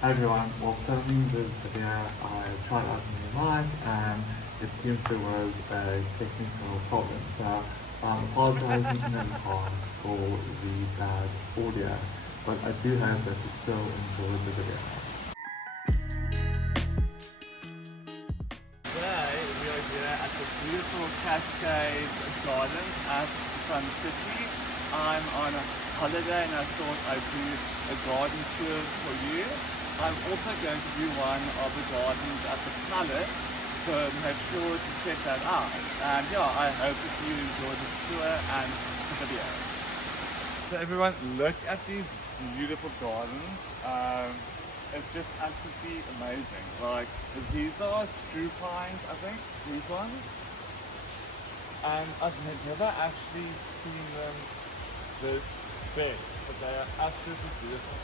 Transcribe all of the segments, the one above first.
Hi everyone, while filming this video I tried out a new mic and it seems there was a technical problem, so I'm apologizing in advance for the bad audio, but I do hope that you still enjoyed the video. Today we are here at the beautiful Cascades garden at Sun City. I'm on a holiday and I thought I'd do a garden tour for you. I'm also going to do one of the gardens at the Palace, so make sure to check that out. And yeah, I hope that you enjoy the tour and the video. So everyone, look at these beautiful gardens. It's just absolutely amazing. Like, these are screw pines, I think, these ones. And I've never actually seen them this big, but they are absolutely beautiful.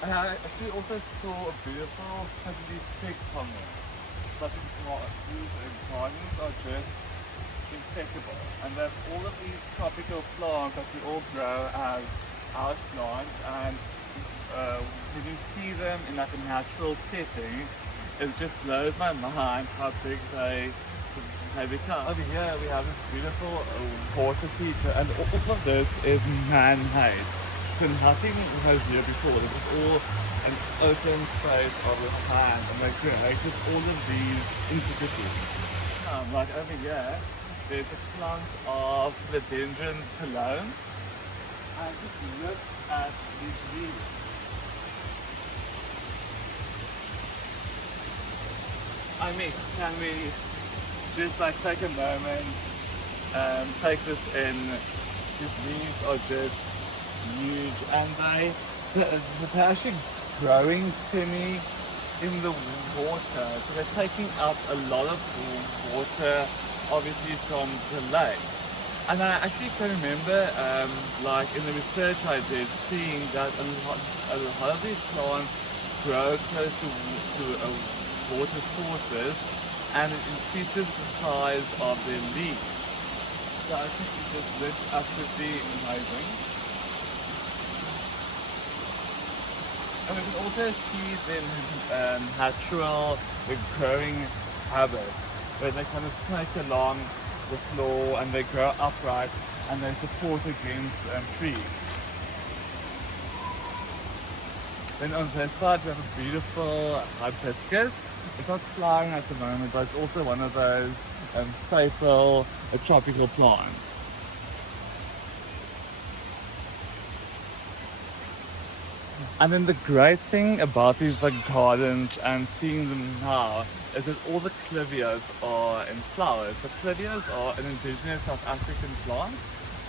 And I actually also saw a beautiful suddenly fig somewhere. But these gardens are just impeccable. And there's all of these tropical plants that we all grow as house plants, and when you see them in like a natural setting, it just blows my mind how big they become. Over here we have this beautiful water feature, and all of this is man-made. So nothing was here before. This is all an open space of the land, and they created all of these intricacies. Like over here, there's a plant of philodendrons alone, and just look at these leaves. I mean, can we just like take a moment, take this in? These leaves are just huge, and they're actually growing semi in the water, so they're taking up a lot of water, obviously from the lake. And I actually can remember, like in the research I did, seeing that a lot of these plants grow close to water sources, and it increases the size of their leaves. So I think it just looks absolutely amazing. And we can also see the natural growing habit, where they kind of snake along the floor and they grow upright and they support against trees. Then on this side we have a beautiful hibiscus. It's not flowering at the moment, but it's also one of those staple tropical plants. And then the great thing about these like gardens and seeing them now is that all the clivias are in flowers. So clivias are an indigenous South African plant,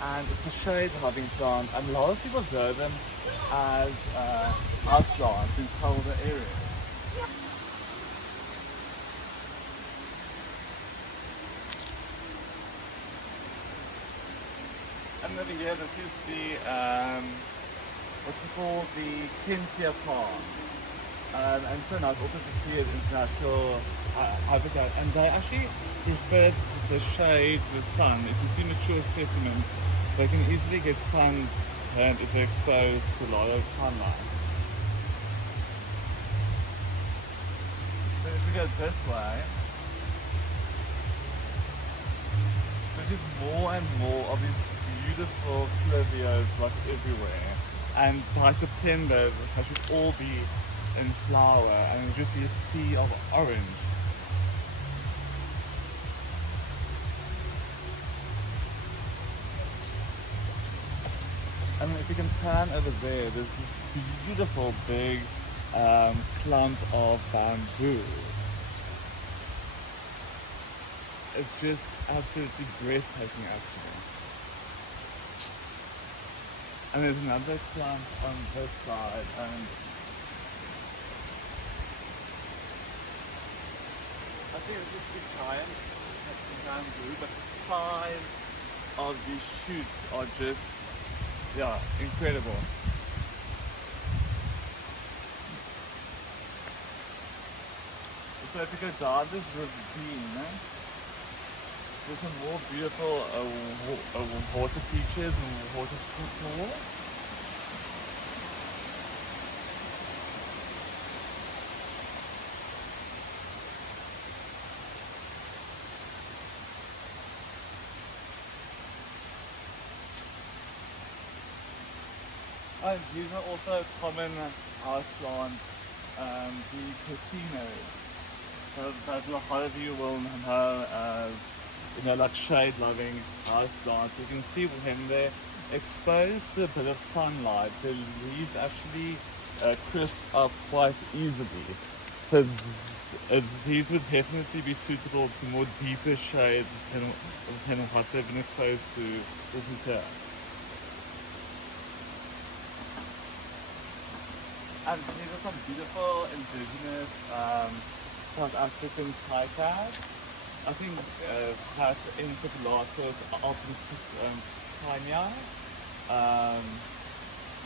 and it's a shade-loving plant, and a lot of people grow them as house plants in colder areas. And over here, this is the what's it called, the Clivia palm. And so nice also to see it in natural habitat. And they actually prefer the shade to the sun. If you see mature specimens, they can easily get sun if they're exposed to a lot of sunlight. So if we go this way, there's just more and more of these beautiful clivias like everywhere. And by September, they should all be in flower, and it'll just be a sea of orange. And if you can pan over there, there's this beautiful big clump of bamboo. It's just absolutely breathtaking actually. And there's another plant on this side, and I think it's just big giant bamboo, but the size of these shoots are just, yeah, incredible. So if you go down this ravine, there's some more beautiful water features and waterfalls. These are also common house plants, the casinos. So that a lot of you will know as, like shade-loving house plants. You can see when they're exposed to a bit of sunlight, the leaves actually crisp up quite easily. So these would definitely be suitable to more deeper shades than what they've been exposed to with here. And these are some beautiful indigenous South African cycads. I think that's Encephalatus alpinistania.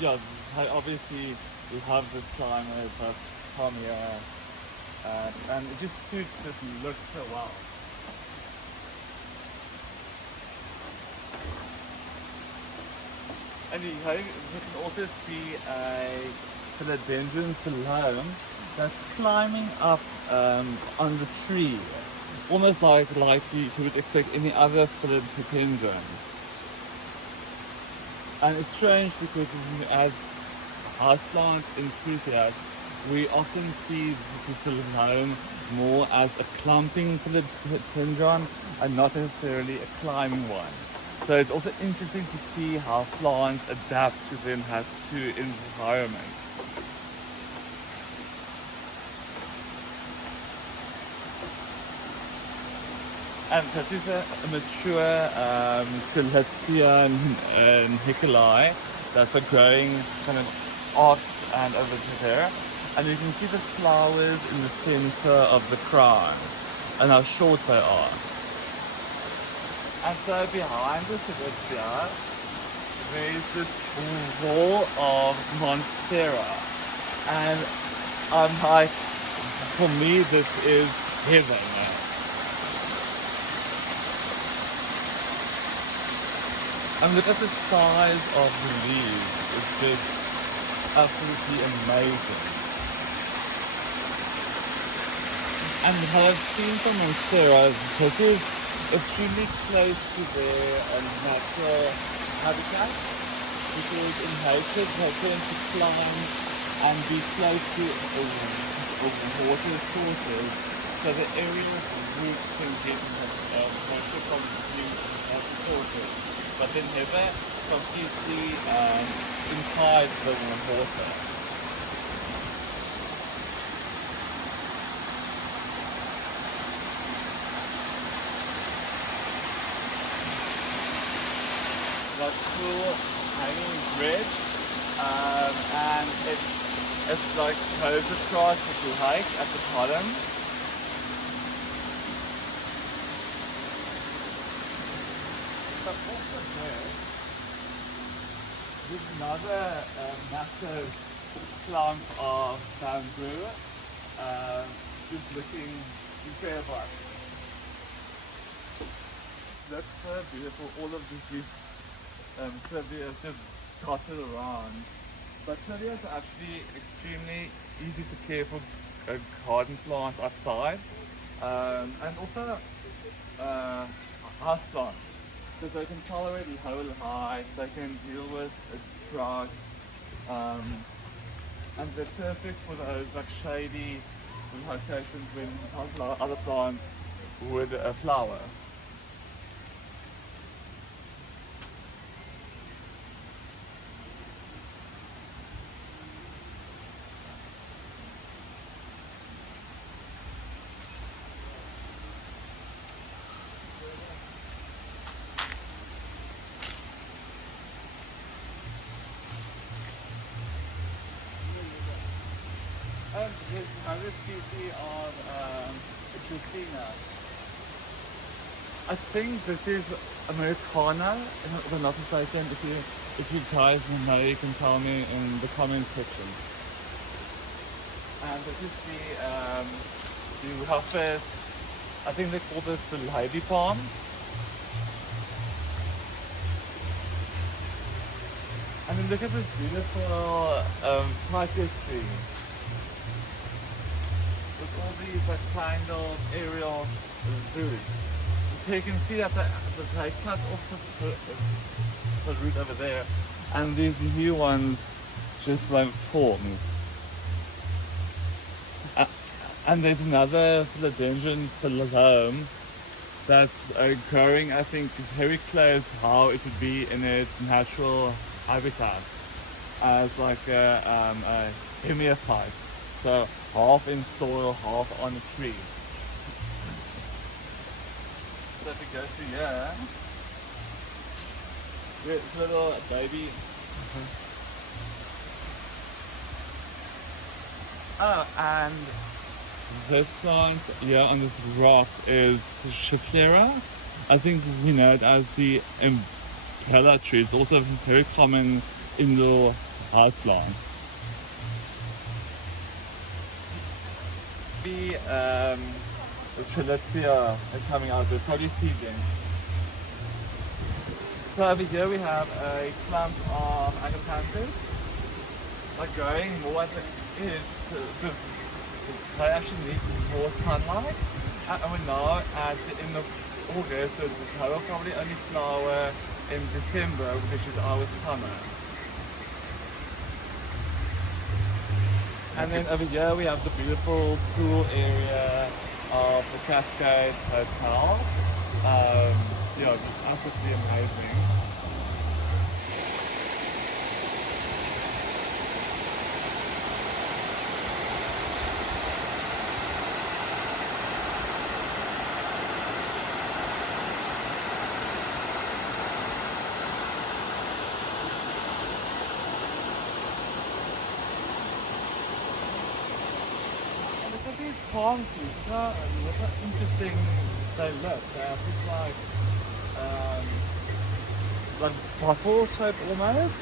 Yeah, obviously we have this climate of come here, and it just suits this look so well. And you can also see a philodendron salome that's climbing up on the tree, almost like you would expect any other philodendron. And it's strange because as houseplant enthusiasts, we often see the salome more as a clumping philodendron and not necessarily a climbing one. So it's also interesting to see how plants adapt to the two environments. And this is a mature Clivia Nicolai that's growing kind of off and over there. And you can see the flowers in the center of the crown and how short they are. And so behind us here, there's this wall of Monstera. And I'm like, for me, this is heaven. And look at the size of the leaves. It's just absolutely amazing. And what I've seen from Monstera, this is extremely close to their natural habitat, because in nature they tend to climb and be close to water sources, so the aerial roots can get pressure from the sources, but they never completely inside the water. That's cool hanging bridge, and it's like goes across if you hike at the bottom. But also there's another massive clump of bamboo, just looking incredible. That's so beautiful. All of these Clivia is just dotted around. But Clivia is actually extremely easy to care for garden plants outside, and also house plants, because they can tolerate low light, they can deal with drought, and they're perfect for those like shady locations when other plants would flower. There's another species of Justina. I think this is Americana, if I'm not mistaken. If you guys know, you can tell me in the comment section. And this is the roughest, I think they call this the lady palm. And then look at this beautiful cypress tree. With all these like tangled aerial roots. So you can see that they cut off the root over there, and these new ones just like formed. And there's another philodendron Salome that's growing, I think, very close how it would be in its natural habitat as like a hemiophyte. So half in soil, half on a tree. So if we go to here, there's a little baby. Oh, and this plant here on this rock is Schefflera. I think we know it as the umbrella tree. It's also a very common indoor house plant. The Strelitzia is coming out. There's probably seedling. So over here we have a clump of agapanthus, like growing more at the edge because they actually need more sunlight. And we're now at the end of August, so they will probably only flower in December, which is our summer. And then over here we have the beautiful pool area of the Cascades Hotel. Yeah, it's absolutely amazing. Look at these palm trees. Look how interesting they look. They are like bottle shape almost.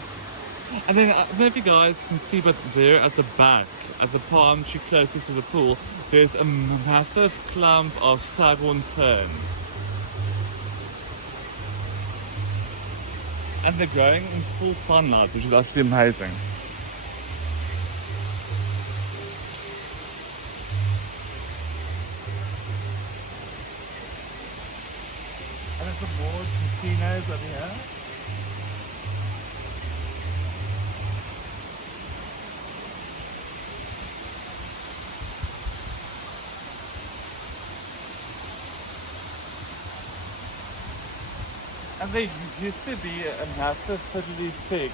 And then I don't know if you guys can see, but there at the back, at the palm tree closest to the pool, there's a massive clump of staghorn ferns. And they're growing in full sunlight, which is actually amazing. And there's some more casinos over here. And there used to be a massive fiddly fig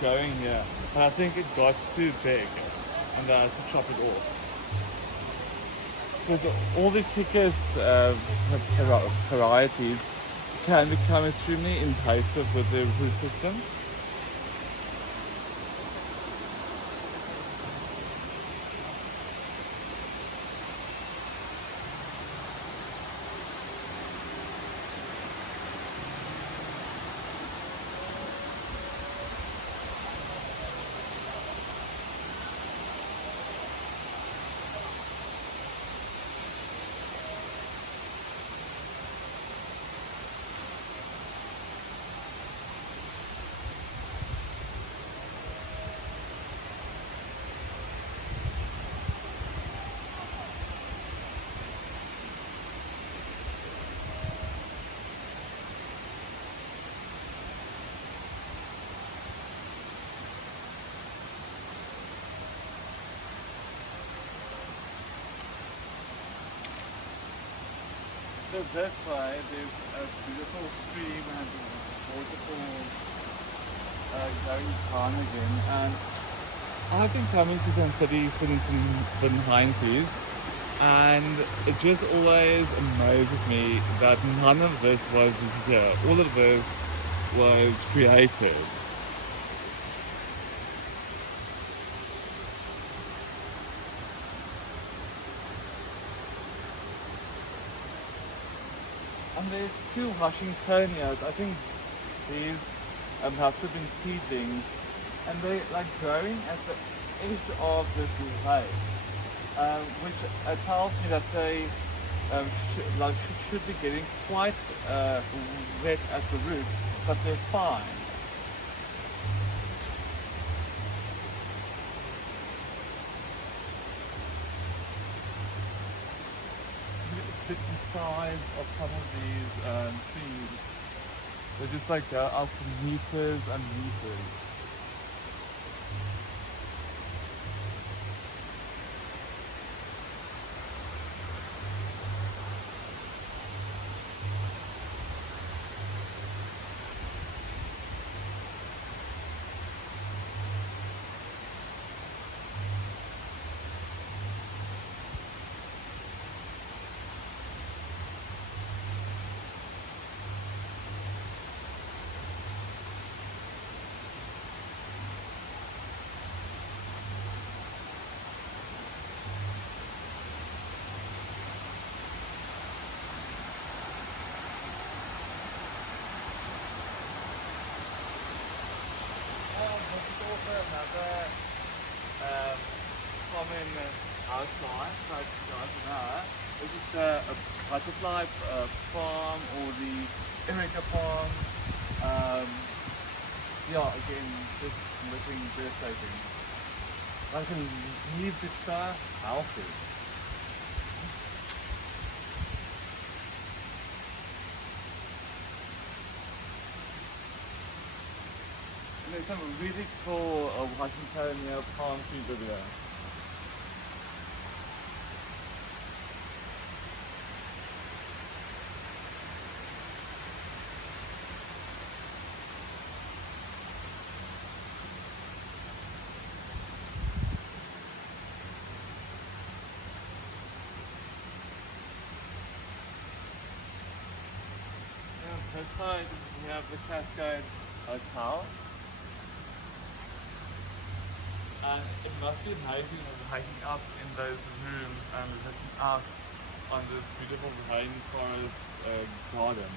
growing here, and I think it got too big, and I had to chop it off. Because all the ficus varieties can become extremely invasive with the root system. So this way there's a beautiful stream and waterfalls going down again, and I've been coming to Sun City since the 90s, and it just always amazes me that none of this was here. All of this was created. And there's two Washingtonias. I think these have to have been seedlings, and they're like growing at the edge of this lake, which tells me that they should be getting quite wet at the roots, but they're fine. The size of some of these trees, they just like go out for meters and meters. common outline, like you guys know, which is a butterfly palm or the Erica palm. Yeah, again, just looking breathtaking. I can leave this so healthy. And there's some really tall Washingtonia palm trees over there. This side we have the Cascades Hotel. And it must be amazing hiking up in those rooms and looking out on this beautiful rainforest garden.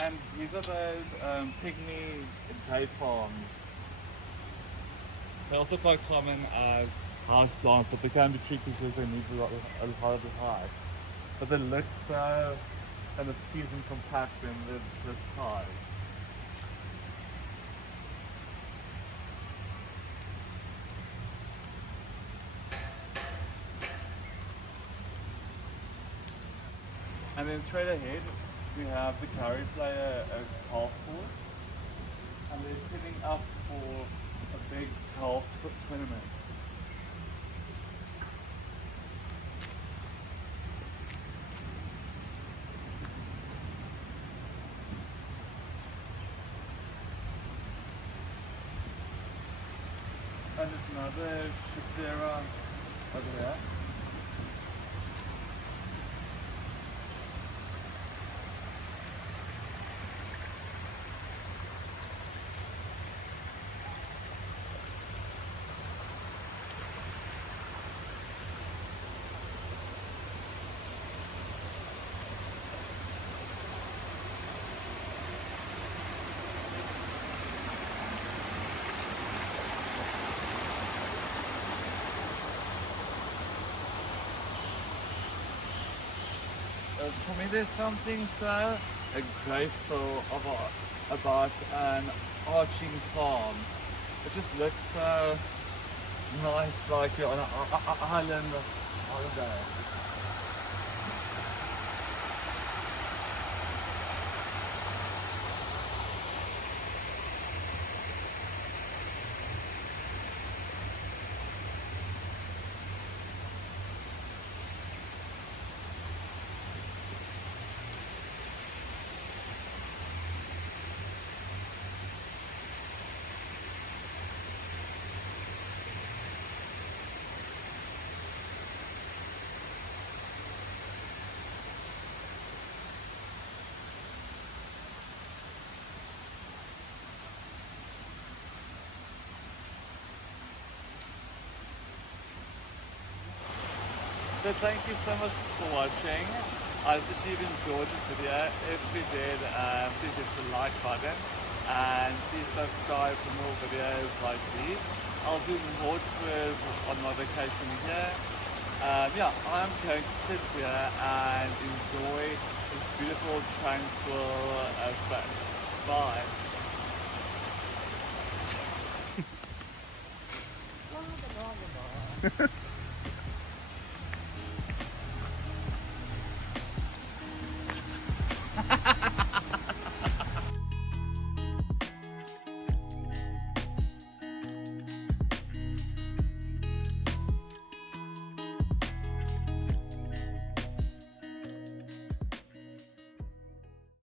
And these are those pygmy date palms. They're also quite common as house plants, but they can be tricky because they need a lot of height. But they look so kind of cute and compact in the size. And then straight ahead, we have the Curry Player golf course, and they're setting up for a big golf tournament. And there's another Monstera over there. For me, there's something so graceful about an arching palm. It just looks so nice, like you're on an island holiday. So thank you so much for watching. I hope that you've enjoyed the video. If you did, please hit the like button and please subscribe for more videos like these. I'll do more tours on my vacation here. Yeah, I'm going to sit here and enjoy this beautiful, tranquil space. Bye.